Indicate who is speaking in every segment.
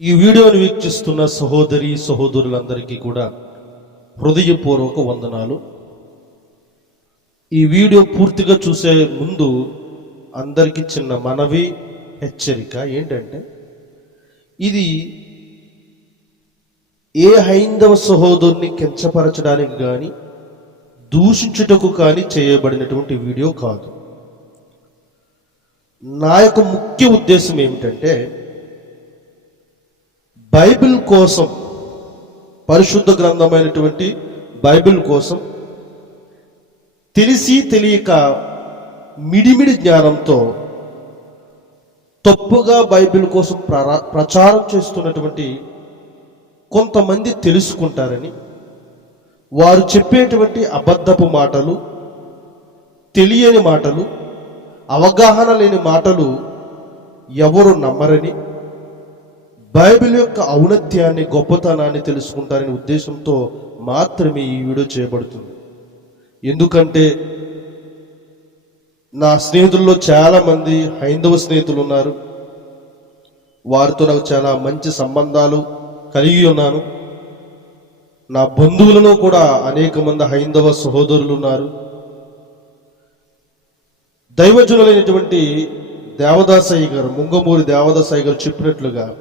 Speaker 1: ఈ వీడియోను వీక్షిస్తున్న సహోదరి సహోదరులందరికీ కూడా హృదయపూర్వక వందనాలు. ఈ వీడియో పూర్తిగా చూసే ముందు అందరికీ చిన్న మనవి హెచ్చరిక ఏంటంటే ఇది ఏ హైందవ సహోదరుని కించపరచడానికి కానీ దూషించుటకు కానీ చేయబడినటువంటి వీడియో కాదు. నా యొక్క ముఖ్య ఉద్దేశం ఏమిటంటే బైబిల్ కోసం పరిశుద్ధ గ్రంథమైనటువంటి బైబిల్ కోసం తెలిసి తెలియక మిడిమిడి జ్ఞానంతో తప్పుగా బైబిల్ కోసం ప్రరా- ప్రచారం చేస్తున్నటువంటి కొంతమంది తెలుసుకుంటారని వారు చెప్పేటువంటి అబద్ధపు మాటలు తెలియని మాటలు అవగాహన లేని మాటలు ఎవరు నమ్మరని బైబిల్ యొక్క ఔన్నత్యాన్ని గొప్పతనాన్ని తెలుసుకుంటారనే ఉద్దేశంతో మాత్రమే ఈ వీడియో చేయబడుతుంది. ఎందుకంటే నా స్నేహితుల్లో చాలామంది హైందవ స్నేహితులు ఉన్నారు. వారితో నాకు చాలా మంచి సంబంధాలు కలిగి ఉన్నాను. నా బంధువులను కూడా అనేక మంది హైందవ సహోదరులు ఉన్నారు. దైవజనులైనటువంటి దేవదాసయ్య గారు ముంగమూరి దేవదాసయ్య గారు చెప్పినట్లుగా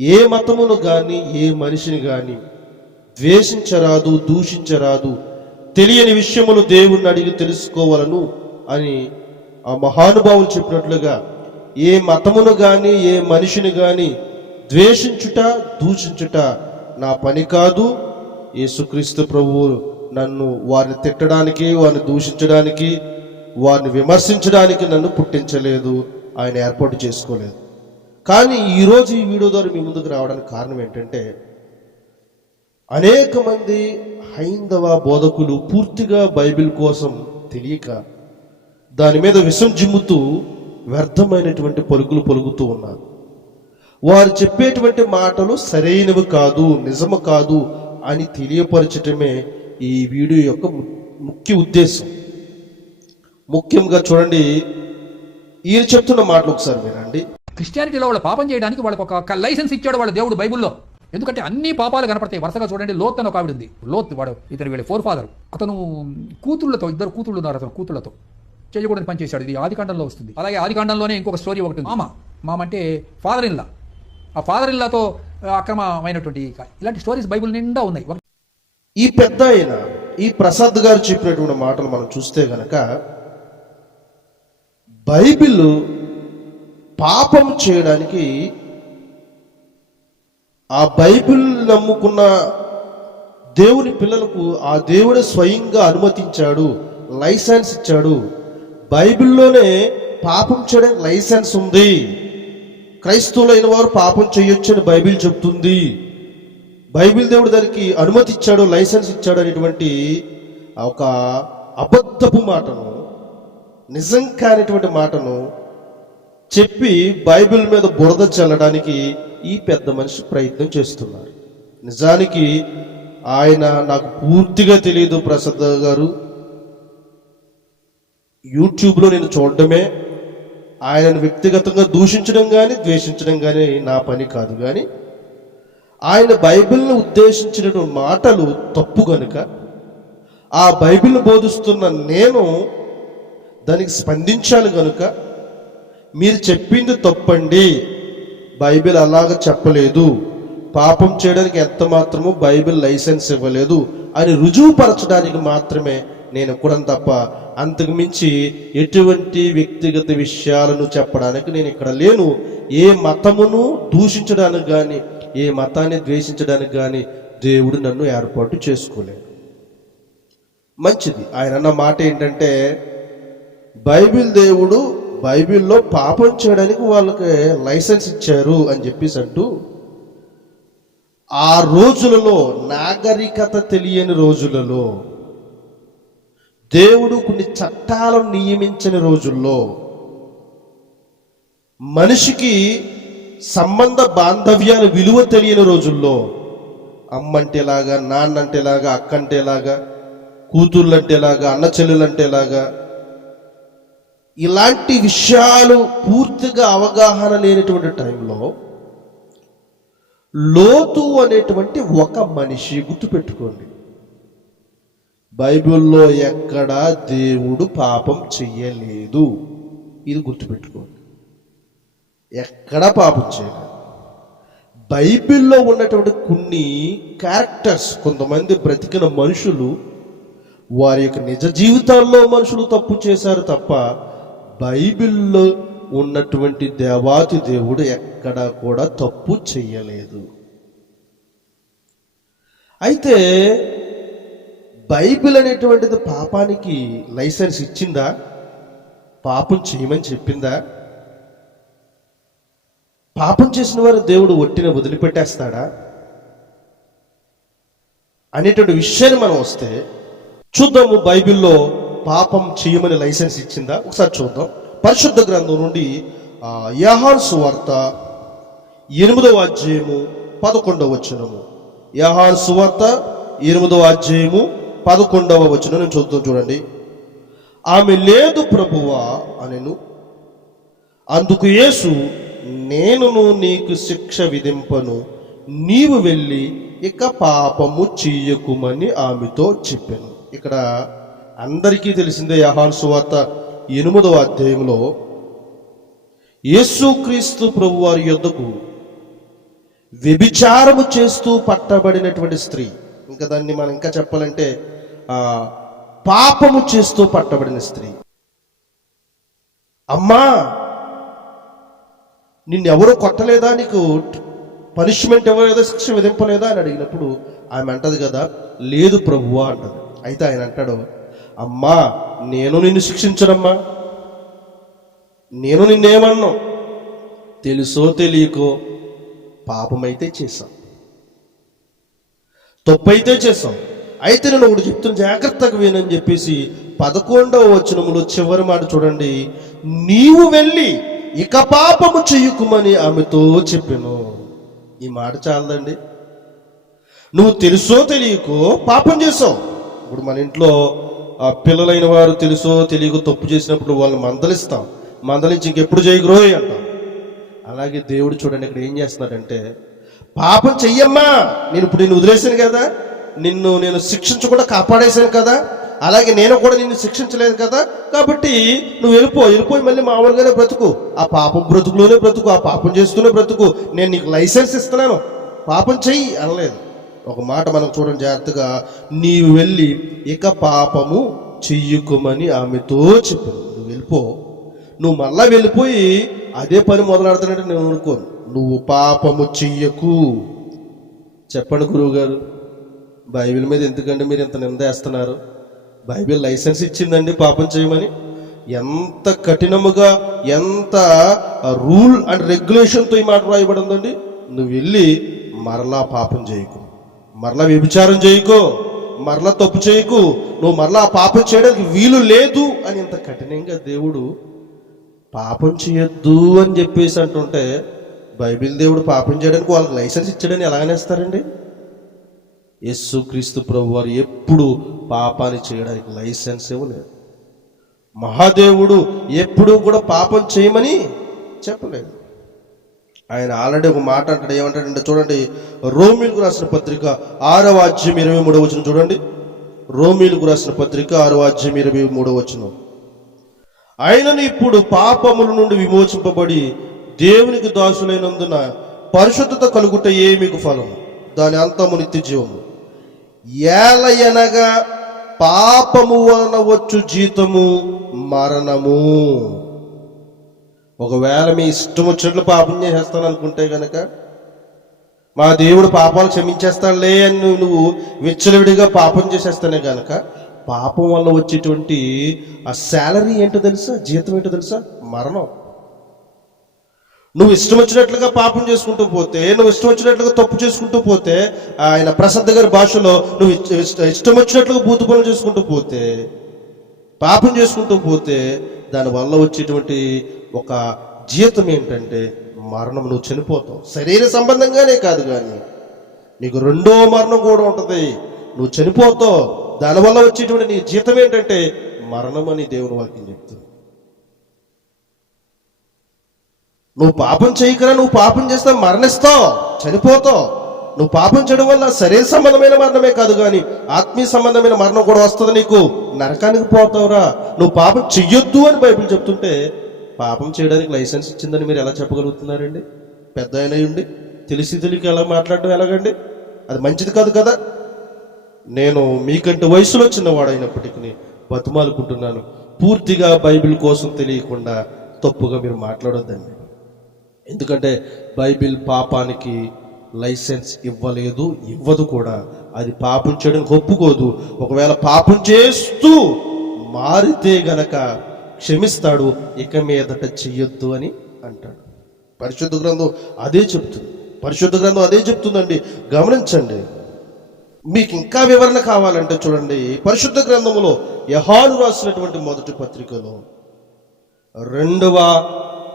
Speaker 1: ఏ మతమును గాని ఏ మనిషిని గాని ద్వేషించరాదు దూషించరాదు తెలియని విషయములు దేవుణ్ణి అడిగి తెలుసుకోవాలను అని ఆ మహానుభావులు చెప్పినట్లుగా ఏ మతమును గాని ఏ మనిషిని గాని ద్వేషించుట దూషించుట నా పని కాదు. యేసుక్రీస్తు ప్రభువు నన్ను వారిని తిట్టడానికి వారిని దూషించడానికి వారిని విమర్శించడానికి నన్ను పుట్టించలేదు. ఆయన ఏర్పాటు చేసుకోలేదు. కానీ ఈరోజు ఈ వీడియో ద్వారా మీ ముందుకు రావడానికి కారణం ఏంటంటే అనేక మంది హైందవ బోధకులు పూర్తిగా బైబిల్ కోసం తెలియక దాని మీద విషం జిమ్ముతూ వ్యర్థమైనటువంటి పలుకులు పలుకుతూ ఉన్నారు. వారు చెప్పేటువంటి మాటలు సరైనవి కాదు నిజము కాదు అని తెలియపరచటమే ఈ వీడియో యొక్క ము- ముఖ్య ఉద్దేశం. ముఖ్యంగా చూడండి ఈయన చెప్తున్న మాటలు ఒకసారి వినండి.
Speaker 2: క్రిస్టియానిటీలో వాళ్ళ పాపం చేయడానికి వాళ్ళకి ఒక లైసెన్స్ ఇచ్చాడు వాళ్ళ దేవుడు బైబుల్లో. ఎందుకంటే అన్ని పాపాలు కనపడతాయి. వరుసగా చూడండి లోత్ అని ఒక ఆవిడ ఉంది. లోత్ వాడు ఇతను వీళ్ళ ఫోర్ ఫాదర్ అతను కూతుళ్ళతో ఇద్దరు కూతుళ్ళు ఉన్నారు అతను కూతుళ్ళతో. చేయకూడని పని చేశాడు. ఇది ఆదికాండంలో వస్తుంది. అలాగే ఆదికాండంలోనే ఇంకొక స్టోరీ ఒకటి ఉంది. మామ మామ అంటే ఫాదర్ ఇన్లా ఆ ఫాదర్ ఇన్లాతో అక్రమమైనటువంటి ఇలాంటి స్టోరీస్ బైబుల్ నిండా ఉన్నాయి.
Speaker 1: ఈ పెద్ద ఆయన ఈ ప్రసాద్ గారు చెప్పినటువంటి మాటలు మనం చూస్తే గనక బైబిల్ పాపం చేయడానికి ఆ బైబిల్ నమ్ముకున్న దేవుని పిల్లలకు ఆ దేవుడే స్వయంగా అనుమతించాడు లైసెన్స్ ఇచ్చాడు. బైబిల్లోనే పాపం చేయడానికి లైసెన్స్ ఉంది. క్రైస్తవులైన వారు పాపం చేయొచ్చని బైబిల్ చెప్తుంది. బైబిల్ దేవుడు దానికి అనుమతి ఇచ్చాడు లైసెన్స్ ఇచ్చాడు అనేటువంటి ఒక అబద్ధపు మాటను నిజం కానిటువంటి మాటను చెప్పి బైబిల్ మీద బురద చల్లడానికి ఈ పెద్ద మనిషి ప్రయత్నం చేస్తున్నారు. నిజానికి ఆయన నాకు పూర్తిగా తెలియదు ప్రసాద్ గారు. యూట్యూబ్లో నేను చూడడమే. ఆయనను వ్యక్తిగతంగా దూషించడం కానీ ద్వేషించడం కానీ నా పని కాదు కానీ ఆయన బైబిల్ను ఉద్దేశించినటువంటి మాటలు తప్పు గనుక ఆ బైబిల్ బోధిస్తున్న నేను దానికి స్పందించాలి గనుక మీరు చెప్పింది తప్పండి. బైబిల్ అలాగ చెప్పలేదు. పాపం చేయడానికి ఎంత మాత్రమూ బైబిల్ లైసెన్స్ ఇవ్వలేదు. అని రుజువుపరచడానికి మాత్రమే నేను కూడా తప్ప అంతకుమించి ఎటువంటి వ్యక్తిగత విషయాలను చెప్పడానికి నేను ఇక్కడ లేను. ఏ మతమును దూషించడానికి కానీ ఏ మతాన్ని ద్వేషించడానికి కానీ దేవుడు నన్ను ఏర్పాటు చేసుకోలేదు. మంచిది. ఆయన అన్న మాట ఏంటంటే బైబిల్ దేవుడు బైబిల్లో పాపం చేయడానికి వాళ్ళకి లైసెన్స్ ఇచ్చారు అని చెప్పేసి అంటూ ఆ రోజులలో నాగరికత తెలియని రోజులలో దేవుడు కొన్ని చట్టాలను నియమించిన రోజుల్లో మనిషికి సంబంధ బాంధవ్యాల విలువ తెలియని రోజుల్లో అమ్మంటేలాగా నాన్నంటేలాగా అక్కంటేలాగా కూతుర్లంటేలాగా అన్న చెల్లెలంటేలాగా ఇలాంటి విషయాలు పూర్తిగా అవగాహన లేనటువంటి టైంలో లోతు అనేటువంటి ఒక మనిషి గుర్తుపెట్టుకోండి. బైబిల్లో ఎక్కడా దేవుడు పాపం చెయ్యలేదు. ఇది గుర్తుపెట్టుకోండి. ఎక్కడ పాపం చేయలేదు. బైబిల్లో ఉన్నటువంటి కొన్ని క్యారెక్టర్స్ కొంతమంది బ్రతికిన మనుషులు వారి యొక్క నిజ జీవితాల్లో మనుషులు తప్పు చేశారు తప్ప బైబిల్లో ఉన్నటువంటి దేవాతి దేవుడు ఎక్కడా కూడా తప్పు చెయ్యలేదు. అయితే బైబిల్ అనేటువంటిది పాపానికి లైసెన్స్ ఇచ్చిందా? పాపం చేయమని చెప్పిందా? పాపం చేసిన వారు దేవుడు ఒట్టిన వదిలిపెట్టేస్తాడా? అనేటువంటి విషయాన్ని మనం వస్తే చూద్దాము బైబిల్లో పాపం చేయమని లైసెన్స్ ఇచ్చిందా? ఒకసారి చూద్దాం. పరిశుద్ధ గ్రంథం నుండి యహాన్ సువార్త ఎనిమిదవ అధ్యాయము పదకొండవ వచనము. యహాన్ సువార్త ఎనిమిదవ అధ్యాయము పదకొండవ వచనం నేను చూద్దాం చూడండి. ఆమె లేదు ప్రభువా అనెను. అందుకు యేసు నేనును నీకు శిక్ష విధింపను. నీవు వెళ్ళి ఇక పాపము చెయ్యకుమని ఆమెతో చెప్పాను. ఇక్కడ అందరికీ తెలిసిందే యహాన్ సువార్త ఎనిమిదవ అధ్యాయంలో యేసుక్రీస్తు ప్రభు వారి యొద్దకు వ్యభిచారము చేస్తూ పట్టబడినటువంటి స్త్రీ ఇంకా దాన్ని మనం ఇంకా చెప్పాలంటే ఆ పాపము చేస్తూ పట్టబడిన స్త్రీ. అమ్మా నిన్నెవరూ కొట్టలేదా నీకు? పనిష్మెంట్ ఇవ్వలేదా? శిక్ష విధింపలేదా? అని అడిగినప్పుడు ఆమె అంటది కదా లేదు ప్రభువా అంటది. అయితే ఆయన అంటాడు అమ్మా నేను నిన్ను శిక్షించనమ్మా. నేను నిన్నేమన్నాం తెలుసో తెలియకో పాపమైతే చేశాం తప్పైతే చేశాం అయితే నేను ఒకటి చెప్తున్న జాగ్రత్తగా వినని చెప్పేసి పదకొండవ వచనములో చివరి మాట చూడండి. నీవు వెళ్ళి ఇక పాపము చెయ్యుకుమని ఆమెతో చెప్పాను. ఈ మాట చాలదండి. నువ్వు తెలుసో తెలియకో పాపం చేసావు ఇప్పుడు మన ఇంట్లో ఆ పిల్లలైన వారు తెలుసో తెలియక తప్పు చేసినప్పుడు వాళ్ళని మందలిస్తాం. మందలించి ఇంకెప్పుడు చేయకురోయ్ అంటాం. అలాగే దేవుడు చూడండి ఇక్కడ ఏం చేస్తున్నాడంటే పాపం చెయ్యమ్మా నేను ఇప్పుడు నిన్ను వదిలేశాను కదా నిన్ను నేను శిక్షించకుండా కాపాడేశాను కదా అలాగే నేను కూడా నిన్ను శిక్షించలేదు కదా కాబట్టి నువ్వు వెళ్ళిపో వెళ్ళిపోయి మళ్ళీ మామూలుగానే బ్రతుకు. ఆ పాపం బ్రతుకులోనే బ్రతుకు ఆ పాపం చేస్తూనే బ్రతుకు. నేను నీకు లైసెన్స్ ఇస్తున్నాను. పాపం చెయ్యి అనలేదు. ఒక మాట మనం చూడండి జాగ్రత్తగా నీవు వెళ్ళి ఇక పాపము చెయ్యుకోమని ఆమెతో చెప్పాను నువ్వు వెళ్ళిపో. నువ్వు మళ్ళా వెళ్ళిపోయి అదే పని మొదలాడుతున్నట్టు నేను అనుకోను. నువ్వు పాపము చెయ్యకు. చెప్పండి గురువు గారు బైబిల్ మీద ఎందుకంటే మీరు ఇంత నిందేస్తున్నారు బైబిల్ లైసెన్స్ ఇచ్చిందండి పాపం చేయమని. ఎంత కఠినముగా ఎంత రూల్ అండ్ రెగ్యులేషన్తో ఈ మాట రాయబడిందండి నువ్వు వెళ్ళి మరలా పాపం చేయకు. మరలా వ్యభిచారం చేయకో మరలా తప్పు చేయకు నువ్వు మరలా ఆ పాపం చేయడానికి వీలు లేదు అని ఇంత కఠినంగా దేవుడు పాపం చేయొద్దు అని చెప్పేసి అంటుంటే బైబిల్ దేవుడు పాపం చేయడానికి వాళ్ళకి లైసెన్స్ ఇచ్చాడని ఎలాగనేస్తారండి యస్సు క్రీస్తు ప్రభు వారు ఎప్పుడు పాపాన్ని చేయడానికి లైసెన్స్ ఇవ్వలేదు. మహాదేవుడు ఎప్పుడు కూడా పాపం చేయమని చెప్పలేదు. ఆయన ఆల్రెడీ ఒక మాట అంటాడు ఏమంటాడంటే చూడండి రోమిల్కు రాసిన పత్రిక ఆరవ అధ్యయం ఇరవై మూడవ వచ్చిన చూడండి. రోమిల్కు రాసిన పత్రిక ఆరవ అధ్యయం ఇరవై మూడవ వచ్చిన ఆయనను ఇప్పుడు పాపముల నుండి విమోచింపబడి దేవునికి దాసులైనందున పరిశుద్ధత కలుగుట ఏ మీకు ఫలము దాని అంతము నిత్య జీవము. ఏలయనగా పాపము వలన వచ్చు జీతము మరణము. ఒకవేళ మీ ఇష్టం వచ్చినట్లు పాపం చేసేస్తాను అనుకుంటే గనక మా దేవుడు పాపాలు క్షమించేస్తాడులే అని నువ్వు విచ్చలవిడిగా పాపం చేసేస్తానే గనక పాపం వల్ల వచ్చేటువంటి ఆ శాలరీ ఏంటో తెలుసా? జీతం ఏంటో తెలుసా? మరణం. నువ్వు ఇష్టం వచ్చినట్లుగా పాపం చేసుకుంటూ పోతే నువ్వు ఇష్టం వచ్చినట్లుగా తప్పు చేసుకుంటూ పోతే ఆయన ప్రసాద్ గారి భాషలో నువ్వు ఇష్ట- ఇష్ట- ఇష్టం వచ్చినట్లుగా బూతు పనులు చేసుకుంటూ పోతే పాపం చేసుకుంటూ పోతే దానివల్ల వచ్చేటువంటి ఒక జీతం ఏంటంటే మరణం నువ్వు చనిపోతావు. శరీర సంబంధంగానే కాదు కానీ నీకు రెండో మరణం కూడా ఉంటుంది. నువ్వు చనిపోతావు. దానివల్ల వచ్చేటువంటి నీ జీతం ఏంటంటే మరణం అని దేవుని వాక్యం చెప్తుంది. నువ్వు పాపం చేయకరా నువ్వు పాపం చేస్తే మరణిస్తావు చనిపోతావు. నువ్వు పాపం చేయడం వల్ల శరీర సంబంధమైన మరణమే కాదు కానీ ఆత్మీయ సంబంధమైన మరణం కూడా వస్తుంది నీకు. నరకానికి పోతావురా. నువ్వు పాపం చెయ్యొద్దు అని బైబిల్ చెప్తుంటే పాపం చేయడానికి లైసెన్స్ ఇచ్చిందని మీరు ఎలా చెప్పగలుగుతున్నారండి? పెద్ద అయినయండి తెలిసి తెలియక ఎలా మాట్లాడడం ఎలాగండి? అది మంచిది కాదు కదా? నేను మీకంటే వయసులో చిన్నవాడైనప్పటికీ బతుమాలుకుంటున్నాను. పూర్తిగా బైబిల్ కోసం తెలియకుండా తప్పుగా మీరు మాట్లాడొద్దండి. ఎందుకంటే బైబిల్ పాపానికి లైసెన్స్ ఇవ్వలేదు ఇవ్వదు కూడా. అది పాపం చేయడానికి ఒప్పుకోదు. ఒకవేళ పాపం చేస్తూ మారితే గనక క్షమిస్తాడు ఇక మీదట చెయ్యొద్దు అని అంటాడు. పరిశుద్ధ గ్రంథం అదే చెప్తుంది. పరిశుద్ధ గ్రంథం అదే చెప్తుందండి. గమనించండి. మీకు ఇంకా వివరణ కావాలంటే చూడండి. పరిశుద్ధ గ్రంథములో యహాను రాసినటువంటి మొదటి పత్రికలో రెండవ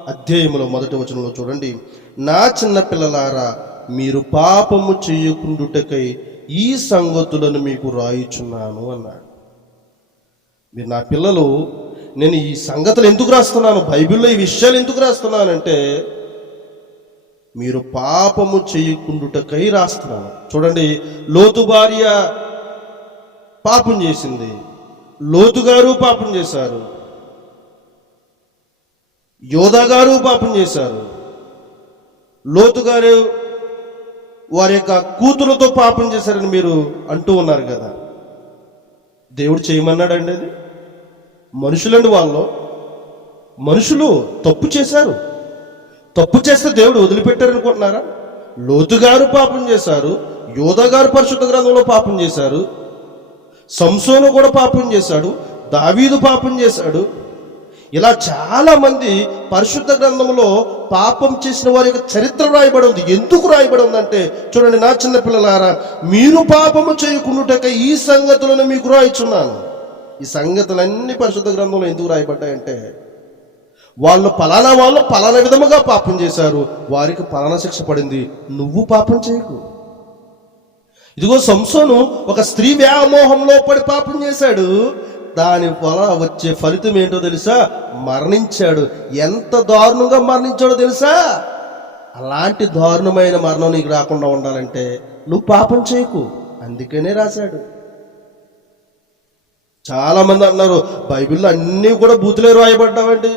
Speaker 1: అధ్యాయంలో మొదటి వచనంలో చూడండి. నా చిన్న పిల్లలారా మీరు పాపము చేయకుండుటకై ఈ సంగతులను మీకు రాయిచున్నాను అన్నాడు. మీరు నా పిల్లలు నేను ఈ సంగతులు ఎందుకు రాస్తున్నాను? బైబిల్లో ఈ విషయాలు ఎందుకు రాస్తున్నానంటే మీరు పాపము చేయకుండుటకై రాస్తున్నాను. చూడండి లోతు భార్య పాపం చేసింది. లోతు గారు పాపం చేశారు. యోధా గారు పాపం చేశారు. లోతు గారు వారి యొక్క కూతురుతో పాపం చేశారని మీరు అంటూ ఉన్నారు కదా. దేవుడు చేయమన్నాడండి అది. మనుషులండి వాళ్ళు మనుషులు తప్పు చేశారు. తప్పు చేస్తే దేవుడు వదిలిపెట్టారనుకుంటున్నారా? లోతు గారు పాపం చేశారు. యోధ గారు పరిశుద్ధ గ్రంథంలో పాపం చేశారు. సంసోను కూడా పాపం చేశాడు. దావీదు పాపం చేశాడు. ఇలా చాలా మంది పరిశుద్ధ గ్రంథంలో పాపం చేసిన వారి యొక్క చరిత్ర రాయబడి ఉంది. ఎందుకు రాయబడి ఉందంటే చూడండి నా చిన్న పిల్లలారా మీరు పాపము చేయకుండాక ఈ సంగతులను మీకు రాయిచున్నాను. ఈ సంగతులన్నీ పరిశుద్ధ గ్రంథంలో ఎందుకు రాయబడ్డాయంటే వాళ్ళు పలానా వాళ్ళు పలానా విధముగా పాపం చేశారు. వారికి పలానా శిక్ష పడింది. నువ్వు పాపం చేయకు. ఇదిగో సంసోను ఒక స్త్రీ వ్యామోహంలో పడి పాపం చేశాడు. దాని వల్ల వచ్చే ఫలితం ఏంటో తెలుసా? మరణించాడు. ఎంత దారుణంగా మరణించాడో తెలుసా? అలాంటి దారుణమైన మరణం నీకు రాకుండా ఉండాలంటే నువ్వు పాపం చేయకు. అందుకనే రాశాడు. చాలా మంది అన్నారు బైబిల్లో అన్నీ కూడా బూతులే రాయబడ్డావండి.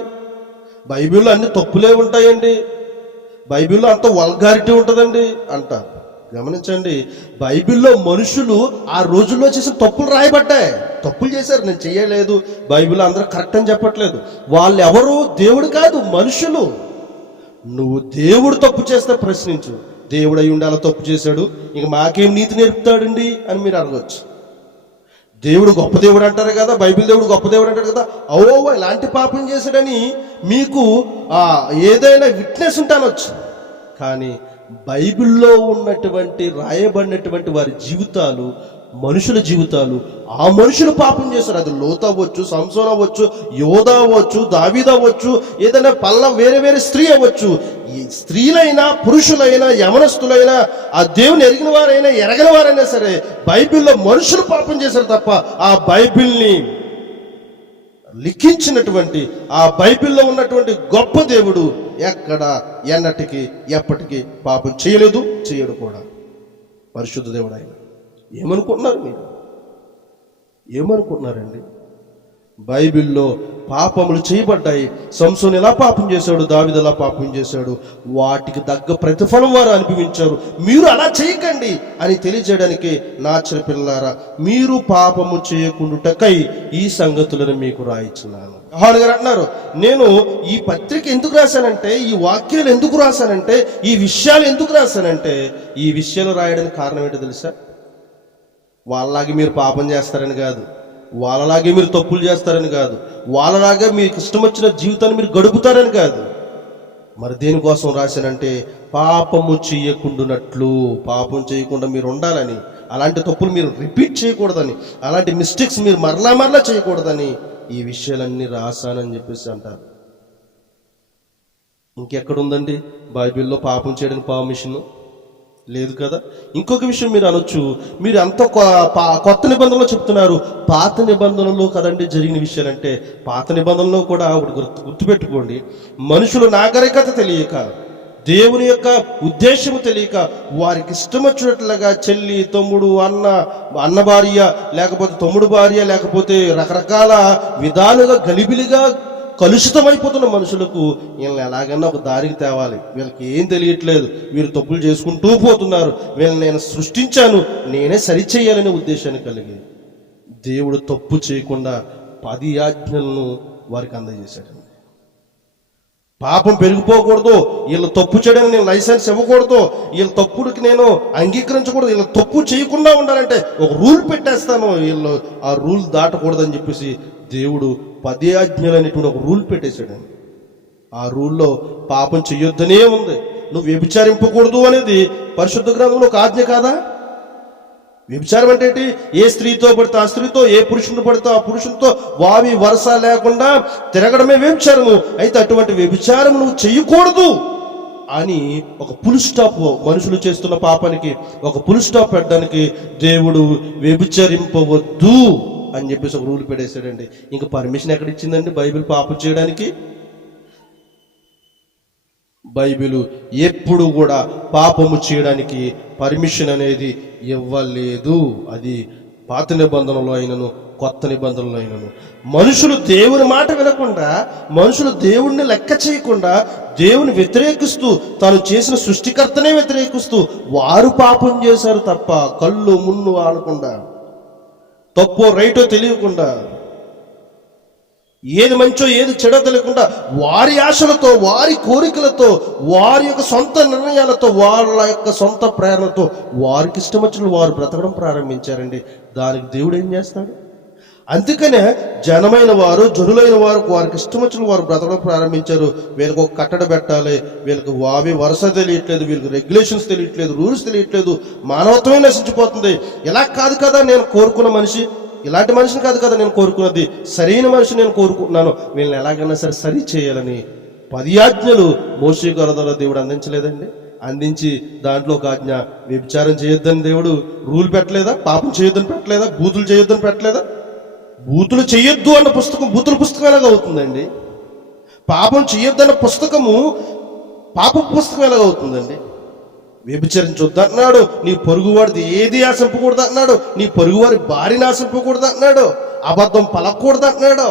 Speaker 1: బైబిల్లో అన్ని తప్పులే ఉంటాయండి. బైబిల్లో అంత వల్గారిటీ ఉంటుందండి అంటారు. గమనించండి బైబిల్లో మనుషులు ఆ రోజుల్లో చేసిన తప్పులు రాయబడ్డాయి. తప్పులు చేశారు నేను చేయలేదు బైబిల్ అందరూ కరెక్ట్ అని చెప్పట్లేదు. వాళ్ళు ఎవరు దేవుడు కాదు మనుషులు. నువ్వు దేవుడు తప్పు చేస్తే ప్రశ్నించు. దేవుడు అయి ఉండాలి తప్పు చేశాడు? ఇంక మాకేం నీతి నేర్పుతాడండి అని మీరు అడగచ్చు. దేవుడు గొప్ప దేవుడు అంటారు కదా బైబిల్ దేవుడు గొప్ప దేవుడు అంటారు కదా అవో ఇలాంటి పాపం చేశాడని మీకు ఏదైనా విట్నెస్ ఉంటానొచ్చు కానీ బైబిల్లో ఉన్నటువంటి రాయబడినటువంటి వారి జీవితాలు మనుషుల జీవితాలు ఆ మనుషులు పాపం చేశారు. అది లోత అవ్వచ్చు సంసోన్ అవ్వచ్చు యోధ అవ్వచ్చు దావీద్ అవ్వచ్చు ఏదైనా పల్ల వేరే వేరే స్త్రీ అవ్వచ్చు. ఈ స్త్రీలైనా పురుషులైనా యమనస్తులైనా ఆ దేవుని ఎరిగిన వారైనా ఎరగిన వారైనా సరే బైబిల్లో మనుషులు పాపం చేశారు తప్ప ఆ బైబిల్ని లిఖించినటువంటి ఆ బైబిల్లో ఉన్నటువంటి గొప్ప దేవుడు ఎక్కడ ఎన్నటికి ఎప్పటికీ పాపం చేయలేదు చేయడు కూడా. పరిశుద్ధ దేవుడు ఆయన ఏమనుకుంటున్నారు మీరు? ఏమనుకుంటున్నారండి? బైబిల్లో పాపములు చేయబడ్డాయి. సంసోన్ ఎలా పాపం చేశాడు? దావిదలా పాపం చేశాడు? వాటికి తగ్గ ప్రతిఫలం వారు అనుభవించారు. మీరు అలా చేయకండి అని తెలియజేయడానికి నా చిన్న పిల్లారా మీరు పాపము చేయకుండుటకై ఈ సంగతులను మీకు రాయించున్నాను. యోహాను గారు అంటున్నారు నేను ఈ పత్రిక ఎందుకు రాశానంటే ఈ వాక్యాలు ఎందుకు రాశానంటే ఈ విషయాలు ఎందుకు రాశానంటే ఈ విషయాలు రాయడానికి కారణం ఏంటో తెలుసా? వాళ్ళలాగే మీరు పాపం చేస్తారని కాదు వాళ్ళలాగే మీరు తప్పులు చేస్తారని కాదు వాళ్ళలాగే మీకు ఇష్టం వచ్చిన జీవితాన్ని మీరు గడుపుతారని కాదు. మరి దేనికోసం రాశానంటే పాపము చేయకుండానట్లు పాపం చేయకుండా మీరు ఉండాలని అలాంటి తప్పులు మీరు రిపీట్ చేయకూడదని అలాంటి మిస్టేక్స్ మీరు మరలా మరలా చేయకూడదని ఈ విషయాలన్నీ రాశానని చెప్పేసి అంటారు. ఇంకెక్కడుందండి? బైబిల్లో పాపం చేయడానికి పర్మిషన్ లేదు కదా? ఇంకొక విషయం మీరు అనొచ్చు. మీరు అంత కొ- పా- కొత్త నిబంధనలో చెప్తున్నారు. పాత నిబంధనలో కదండి జరిగిన విషయాలంటే పాత నిబంధనలో కూడా ఒకటి గుర్తు గుర్తుపెట్టుకోండి. మనుషులు నాగరికత తెలియక దేవుని యొక్క ఉద్దేశము తెలియక వారికి ఇష్టం వచ్చినట్లుగా చెల్లి తమ్ముడు అన్న అన్న భార్య లేకపోతే తమ్ముడు భార్య లేకపోతే రకరకాల విధాలుగా గలిబిలిగా కలుషితమైపోతున్న మనుషులకు వీళ్ళని ఎలాగైనా ఒక దారికి తేవాలి. వీళ్ళకి ఏం తెలియట్లేదు. వీరు తప్పులు చేసుకుంటూ పోతున్నారు. వీళ్ళని నేను సృష్టించాను. నేనే సరిచేయాలనే ఉద్దేశాన్ని కలిగి దేవుడు తప్పు చేయకుండా పది ఆజ్ఞలను వారికి అందజేశాడు. పాపం పెరిగిపోకూడదు. వీళ్ళు తప్పు చేయడానికి నేను లైసెన్స్ ఇవ్వకూడదు. వీళ్ళ తప్పుడికి నేను అంగీకరించకూడదు. వీళ్ళు తప్పు చేయకుండా ఉండాలంటే ఒక రూల్ పెట్టేస్తాను. వీళ్ళు ఆ రూల్ దాటకూడదని చెప్పేసి దేవుడు పదే ఆజ్ఞలు అనేటువంటి ఒక రూల్ పెట్టేశాడని ఆ రూల్లో పాపం చెయ్యొద్దనే ఉంది. నువ్వు వ్యభిచారింపకూడదు అనేది పరిశుద్ధ గ్రంథంలో ఒక ఆజ్ఞ కాదా? వ్యభిచారం అంటే ఏంటి? ఏ స్త్రీతో పడితే ఆ స్త్రీతో ఏ పురుషుని పడితే ఆ పురుషునితో వావి వరస లేకుండా తిరగడమే వ్యభిచారము. అయితే అటువంటి వ్యభిచారం నువ్వు చేయకూడదు అని ఒక పుల్ స్టాప్ మనుషులు చేస్తున్న పాపానికి ఒక పుల్ స్టాప్ పెట్టడానికి దేవుడు వ్యభిచరింపవద్దు అని చెప్పేసి ఒక రూల్ పెట్టేశాడండి. ఇంకా పర్మిషన్ ఎక్కడ ఇచ్చిందండి బైబిల్ పాపం చేయడానికి? బైబిల్ ఎప్పుడు కూడా పాపము చేయడానికి పర్మిషన్ అనేది ఇవ్వలేదు. అది పాత నిబంధనలో అయినను కొత్త నిబంధనలు అయినను. మనుషులు దేవుని మాట వినకుండా మనుషులు దేవుణ్ణి లెక్క చేయకుండా దేవుని వ్యతిరేకిస్తూ తాను చేసిన సృష్టికర్తనే వ్యతిరేకిస్తూ వారు పాపం చేశారు తప్ప కళ్ళు మున్ను ఆడకుండా తప్పో రైటో తెలియకుండా ఏది మంచో ఏది చెడో తెలియకుండా వారి ఆశలతో వారి కోరికలతో వారి యొక్క సొంత నిర్ణయాలతో వాళ్ళ యొక్క సొంత ప్రేరణతో వారికి ఇష్టం వచ్చిన వారు బ్రతకడం ప్రారంభించారండి. దానికి దేవుడు ఏం చేస్తాడు? అందుకనే జనమైన వారు జనులైన వారు వారికి ఇష్టం వచ్చిన వారు బ్రతకడం ప్రారంభించారు. వీళ్ళకి ఒక కట్టడ పెట్టాలి వీళ్ళకి వావి వరుస తెలియట్లేదు వీళ్ళకి రెగ్యులేషన్స్ తెలియట్లేదు రూల్స్ తెలియట్లేదు మానవత్వమే నశించిపోతుంది. ఇలా కాదు కదా నేను కోరుకున్న మనిషి. ఇలాంటి మనిషిని కాదు కదా నేను కోరుకున్నది. సరైన మనిషి నేను కోరుకుంటున్నాను. వీళ్ళని ఎలాగైనా సరే సరి చేయాలని పది ఆజ్ఞలు మోషే దేవుడు అందించలేదండి. అందించి దాంట్లో ఒక ఆజ్ఞ వ్యభిచారం చేయొద్దని దేవుడు రూల్ పెట్టలేదా? పాపం చేయొద్దని పెట్టలేదా? బూతులు చేయొద్దని పెట్టలేదా? బూతులు చేయొద్దు అన్న పుస్తకం బూతుల పుస్తకం ఎలాగ అవుతుందండి? పాపం చేయొద్దన్న పుస్తకము పాప పుస్తకం ఎలాగ అవుతుందండి? వ్యభిచరించొద్దు అన్నాడు నీ పొరుగువాడిది ఏది ఆశింపకూడదు అన్నాడు నీ పొరుగువారి భార్యని ఆశింపకూడదు అన్నాడు అబద్ధం పలకూడదు అన్నాడు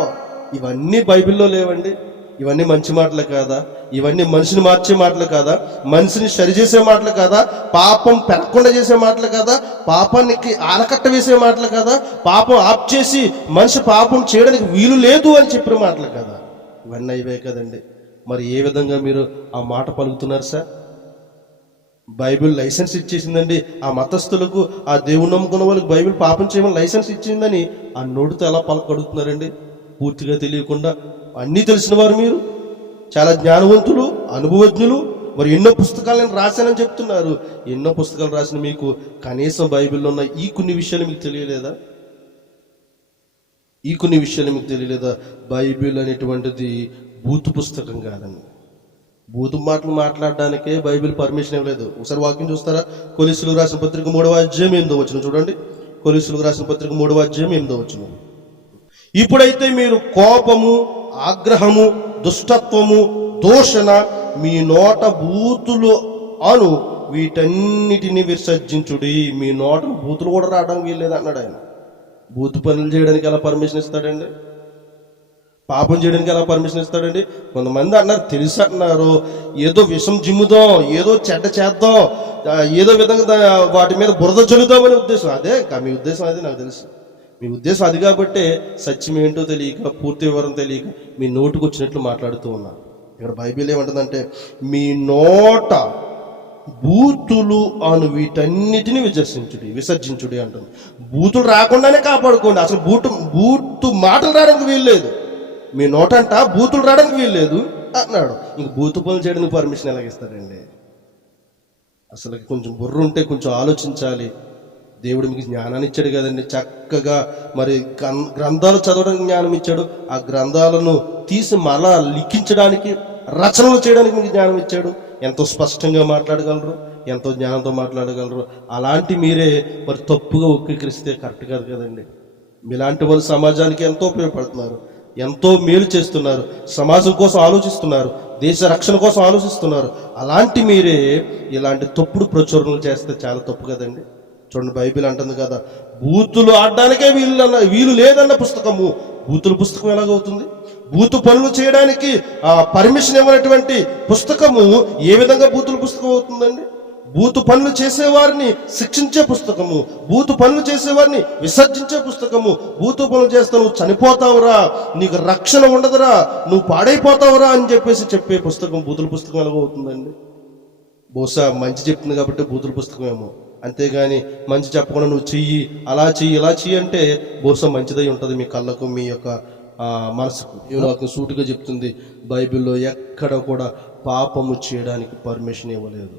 Speaker 1: ఇవన్నీ బైబిల్లో లేవండి. ఇవన్నీ మంచి మాటలు కాదా? ఇవన్నీ మనిషిని మార్చే మాటలు కాదా? మనిషిని సరిచేసే మాటలు కాదా? పాపం పెరగకుండా చేసే మాటలు కాదా? పాపానికి ఆనకట్ట వేసే మాటలు కాదా? పాపం ఆప్ చేసి మనిషి పాపం చేయడానికి వీలు లేదు అని చెప్పిన మాటలు కదా? ఇవన్నీ ఇవే కదండి. మరి ఏ విధంగా మీరు ఆ మాట పలుకుతున్నారు సార్? Bible licence ఇచ్చేసిందండి. ఆ మతస్థులకు ఆ దేవుని నమ్ముకున్న వాళ్ళకి బైబిల్ పాపం చేయమని లైసెన్స్ ఇచ్చిందని ఆ నోటితో ఎలా పలకడుతున్నారండి పూర్తిగా తెలియకుండా. అన్నీ తెలిసిన వారు మీరు. చాలా జ్ఞానవంతులు అనుభవజ్ఞులు. మరి ఎన్నో పుస్తకాలు నేను రాశానని చెప్తున్నారు. ఎన్నో పుస్తకాలు రాసిన మీకు కనీసం బైబిల్లో ఉన్న ఈ కొన్ని విషయాలు మీకు తెలియలేదా? ఈ కొన్ని విషయాలు మీకు తెలియలేదా? బైబిల్ అనేటువంటిది బూత్ పుస్తకం కాదండి. భూతం మాటలు మాట్లాడడానికే బైబిల్ పర్మిషన్ ఇవ్వలేదు ఒకసారి వాక్యం చూస్తారా? కొలిసులు రాసిన పత్రిక మూడవ అధ్యాయం ఎనిమిదో వచ్చిన చూడండి. కొలిసులు రాసిన పత్రిక మూడవ అధ్యాయం ఎనిమిదో వచ్చిన ఇప్పుడైతే మీరు కోపము ఆగ్రహము దుష్టత్వము దోషణ మీ నోట బూతులు అను వీటన్నిటిని విసర్జించుడి. మీ నోట బూతులు కూడా రావడం వీల్లేదు అన్నాడు ఆయన. బూతు పనులు చేయడానికి ఎలా పర్మిషన్ ఇస్తాడండి? పాపం చేయడానికి ఎలా పర్మిషన్ ఇస్తాడండి. కొంతమంది అన్నారు తెలుసు అన్నారు. ఏదో విషం జిమ్ముదాం ఏదో చెడ్డ చేద్దాం ఏదో విధంగా వాటి మీద బురద చల్లుదామనే ఉద్దేశం. అదే మీ ఉద్దేశం అది నాకు తెలుసు. మీ ఉద్దేశం అది కాబట్టే సత్యం ఏంటో తెలియక పూర్తి వివరం తెలియక మీ నోటుకు వచ్చినట్లు మాట్లాడుతూ ఉన్నారు ఇక్కడ బైబిల్ ఏమంటుందంటే మీ నోట బూతులు అను వీటన్నిటిని విసర్జించుడి విసర్జించుడి అంటుంది. బూతులు రాకుండానే కాపాడుకోండి. అసలు బూటు బూటు మాటలు రావడానికి వీల్లేదు మీ నోటంట బూతులు రావడానికి వీల్లేదు అన్నాడు. ఇంక బూతు పనులు చేయడానికి పర్మిషన్ ఎలాగిస్తారండి అసలు కొంచెం బుర్ర ఉంటే కొంచెం ఆలోచించాలి. దేవుడు మీకు జ్ఞానాన్ని ఇచ్చాడు కదండి. చక్కగా మరి గ్రం- గ్రంథాలు చదవడానికి జ్ఞానం ఇచ్చాడు. ఆ గ్రంథాలను తీసి మళ్ళా లిఖించడానికి రచనలు చేయడానికి మీకు జ్ఞానం ఇచ్చాడు. ఎంతో స్పష్టంగా మాట్లాడగలరు ఎంతో జ్ఞానంతో మాట్లాడగలరు. అలాంటి మీరే మరి తప్పుగా ఒక్కీకరిస్తే కరెక్ట్ కాదు కదండి. మీలాంటి వాళ్ళు సమాజానికి ఎంతో ఉపయోగపడుతున్నారు. ఎంతో మేలు చేస్తున్నారు. సమాజం కోసం ఆలోచిస్తున్నారు. దేశ రక్షణ కోసం ఆలోచిస్తున్నారు. అలాంటి మీరే ఇలాంటి తప్పుడు ప్రచురణలు చేస్తే చాలా తప్పు కదండి. చూడండి బైబిల్ అంటుంది కదా బూతులు ఆడడానికే వీళ్ళన్న అన్న వీలు లేదన్న పుస్తకము. బూతుల పుస్తకం ఎలాగవుతుంది? బూతు పనులు చేయడానికి ఆ పర్మిషన్ ఇవ్వనటువంటి పుస్తకము ఏ విధంగా బూతుల పుస్తకం అవుతుందండి? బూతు పనులు చేసేవారిని శిక్షించే పుస్తకము బూతు పనులు చేసేవారిని విసర్జించే పుస్తకము. బూతు పనులు చేస్తే నువ్వు చనిపోతావురా నీకు రక్షణ ఉండదురా నువ్వు పాడైపోతావురా అని చెప్పేసి చెప్పే పుస్తకం బూతుల పుస్తకం ఎలాగో అవుతుందండి. బహుశా మంచి చెప్తుంది కాబట్టి బూతుల పుస్తకమేమో. అంతేగాని మంచి చెప్పకుండా నువ్వు చెయ్యి అలా చెయ్యి ఇలా చెయ్యి అంటే బహుశా మంచిదై ఉంటుంది మీ కళ్ళకు మీ యొక్క మనసుకు. నాకు సూటిగా చెప్తుంది బైబిల్లో ఎక్కడ కూడా పాపము చేయడానికి పర్మిషన్ ఇవ్వలేదు.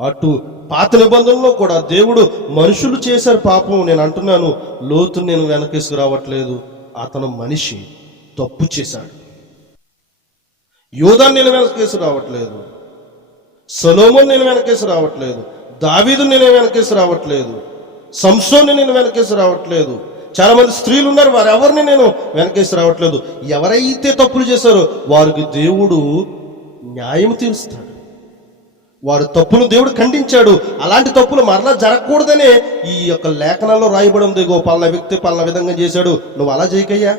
Speaker 1: అటు పాత నిబంధనలో కూడా దేవుడు మనుషులు చేశారు పాపం నేను అంటున్నాను లోతు నేను వెనకేసుకు రావట్లేదు. అతను మనిషి తప్పు చేశాడు. యోధాన్ని నేను వెనకేసి రావట్లేదు. సలోమన్ నేను వెనకేసి రావట్లేదు. దావీదు నేను వెనకేసి రావట్లేదు. సంసోన్ని నేను వెనకేసి రావట్లేదు. చాలా మంది స్త్రీలు ఉన్నారు వారు ఎవరిని నేను వెనకేసి రావట్లేదు. ఎవరైతే తప్పులు చేశారో వారికి దేవుడు న్యాయం తీరుస్తాడు. వారు తప్పులు దేవుడు ఖండించాడు. అలాంటి తప్పులు మరలా జరగకూడదనే ఈ యొక్క లేఖనాల్లో రాయబడి ఉంది. ఇగో పలానా వ్యక్తి పలానా విధంగా చేశాడు. నువ్వు అలా చేయకయ్యా?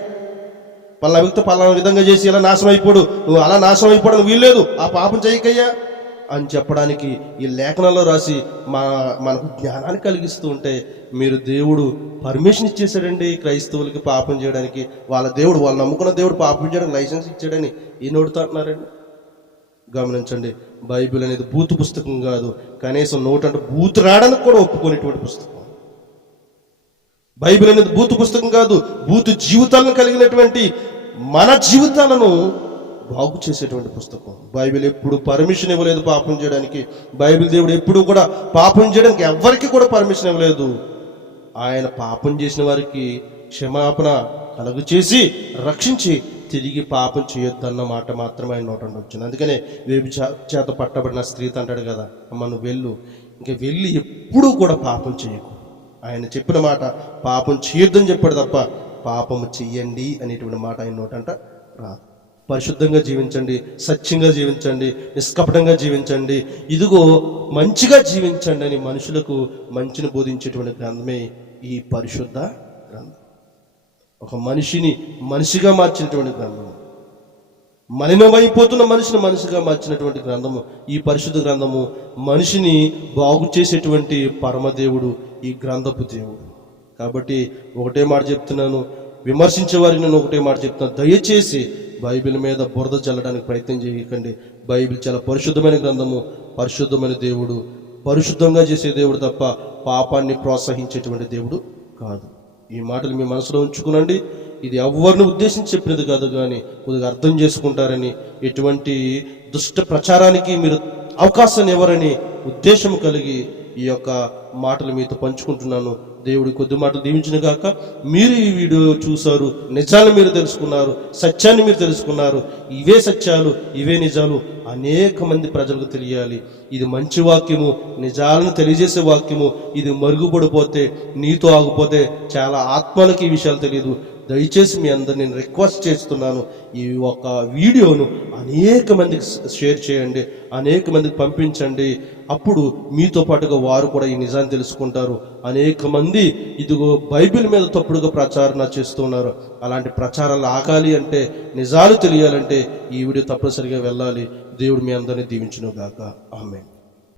Speaker 1: పలానా వ్యక్తి పలానా విధంగా చేసి ఇలా నాశనం అయిపోడు. నువ్వు అలా నాశనం అయిపోవడం వీల్లేదు. ఆ పాపం చేయకయ్యా? అని చెప్పడానికి ఈ లేఖనాల్లో రాసి మా మనకు జ్ఞానాన్ని కలిగిస్తూ ఉంటే మీరు దేవుడు పర్మిషన్ ఇచ్చేసాడండి క్రైస్తవులకి పాపం చేయడానికి. వాళ్ళ దేవుడు వాళ్ళు నమ్ముకున్న దేవుడు పాపం చేయడానికి లైసెన్స్ ఇచ్చాడని. ఈ నోడుతో అంటున్నారండి. గమనించండి. బైబిల్ అనేది బూతు పుస్తకం కాదు. కనీసం నోటంటే బూతు రావడానికి కూడా ఒప్పుకునేటువంటి పుస్తకం. బైబిల్ అనేది బూతు పుస్తకం కాదు. బూతు జీవితాలను కలిగినటువంటి మన జీవితాలను బాగు చేసేటువంటి పుస్తకం. బైబిల్ ఎప్పుడు పర్మిషన్ ఇవ్వలేదు పాపం చేయడానికి. బైబిల్ దేవుడు ఎప్పుడు కూడా పాపం చేయడానికి ఎవరికి కూడా పర్మిషన్ ఇవ్వలేదు. ఆయన పాపం చేసిన వారికి క్షమాపణ కలుగు చేసి రక్షించి తిరిగి పాపం చేయొద్దన్న మాట మాత్రమే ఆయన నోట వచ్చింది. అందుకనే వేపు చేత పట్టబడిన స్త్రీ అంటాడు కదా అమ్మ నువ్వు వెళ్ళు. ఇంకా వెళ్ళి ఎప్పుడూ కూడా పాపం చేయకు. ఆయన చెప్పిన మాట పాపం చేయొద్దని చెప్పాడు తప్ప పాపం చెయ్యండి అనేటువంటి మాట ఆయన నోటంట రాదు. పరిశుద్ధంగా జీవించండి సత్యంగా జీవించండి నిష్కపటంగా జీవించండి ఇదిగో మంచిగా జీవించండి అని మనుషులకు మంచిని బోధించేటువంటి గ్రంథమే ఈ పరిశుద్ధ గ్రంథం. ఒక మనిషిని మనిషిగా మార్చినటువంటి గ్రంథము. మలినమైపోతున్న మనిషిని మనిషిగా మార్చినటువంటి గ్రంథము ఈ పరిశుద్ధ గ్రంథము మనిషిని బాగు చేసేటువంటి పరమదేవుడు ఈ గ్రంథపు దేవుడు. కాబట్టి ఒకటే మాట చెప్తున్నాను విమర్శించే వారికి నేను ఒకటే మాట చెప్తున్నాను దయచేసి బైబిల్ మీద బురద చల్లడానికి ప్రయత్నం చేయకండి. బైబిల్ చాలా పరిశుద్ధమైన గ్రంథము పరిశుద్ధమైన దేవుడు పరిశుద్ధంగా చేసే దేవుడు తప్ప పాపాన్ని ప్రోత్సహించేటువంటి దేవుడు కాదు. ఈ మాటలు మీ మనసులో ఉంచుకునండి. ఇది ఎవరిని ఉద్దేశించి చెప్పినది కాదు కానీ కొద్దిగా అర్థం చేసుకుంటారని ఎటువంటి దుష్ట ప్రచారానికి మీరు అవకాశాన్ని ఇవ్వరని ఉద్దేశం కలిగి ఈ యొక్క మాటలు మీతో పంచుకుంటున్నాను. దేవుడి కొద్ది మాటలు దీవించిన గాక మీరు ఈ వీడియో చూశారు నిజాలు మీరు తెలుసుకున్నారు సత్యాన్ని మీరు తెలుసుకున్నారు. ఇవే సత్యాలు ఇవే నిజాలు అనేక మంది ప్రజలకు తెలియాలి. ఇది మంచి వాక్యము నిజాలను తెలియజేసే వాక్యము. ఇది మరుగుపడిపోతే నీతో ఆగిపోతే చాలా ఆత్మలకు ఈ విషయాలు తెలియదు. దయచేసి మీ అందరిని నేను రిక్వెస్ట్ చేస్తున్నాను ఈ ఒక వీడియోను అనేక మందికి షేర్ చేయండి అనేక మందికి పంపించండి. అప్పుడు మీతో పాటుగా వారు కూడా ఈ నిజాన్ని తెలుసుకుంటారు. అనేక మంది ఇదిగో బైబిల్ మీద తప్పుడుగా ప్రచారణ చేస్తున్నారు అలాంటి ప్రచారాలు ఆగాలి అంటే నిజాలు తెలియాలంటే ఈ వీడియో తప్పనిసరిగా వెళ్ళాలి. దేవుడు మీ అందరినీ దీవించును గాక ఆమె